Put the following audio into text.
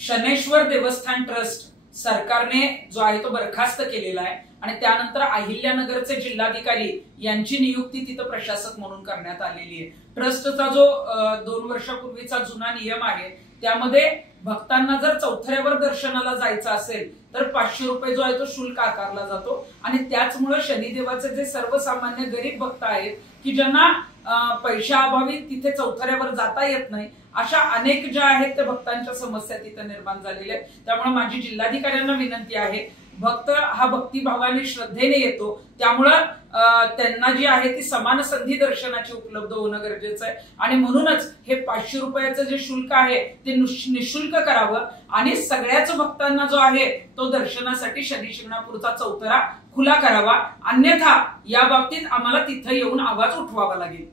शनेश्वर देवस्थान ट्रस्ट सरकारने जो आहे तो बरखास्त केलेला आहे आणि त्यानंतर अहिल्यानगरचे जिल्हाधिकारी यांची नियुक्ती तिथं प्रशासक म्हणून करण्यात आलेली आहे। ट्रस्टचा जो 2 वर्षापूर्वीचा जुना नियम आहे त्यामध्ये भक्तांना जर चौथऱ्यावर दर्शनाला जायचं असेल तर 500 रुपये जो आहे तो शुल्क आकारला जातो आणि त्याचमुळे शनिदेवाचे जे सर्वसामान्य गरीब भक्त आहेत की ज्यांना पैशाअभावी तिथे चौथऱ्यावर जाता येत नाही अशा अनेक ज्या आहेत त्या भक्तांच्या समस्या तिथे निर्माण झालेल्या आहेत। त्यामुळे माझी जिल्हाधिकाऱ्यांना विनंती आहे, भक्त हा भक्तिभावाने श्रद्धेने येतो त्यामुळे त्यांना जी आहे ती समान संधी दर्शनाची उपलब्ध होणं गरजेचं आहे आणि म्हणूनच हे 500 रुपयाचं जे शुल्क आहे ते निशुल्क करावं आणि सगळ्याच भक्तांना जो आहे तो दर्शनासाठी शनी शिंगणापूरचा चौथरा खुला करावा, अन्यथा या बाबतीत आम्हाला तिथे येऊन आवाज उठवावा लागेल।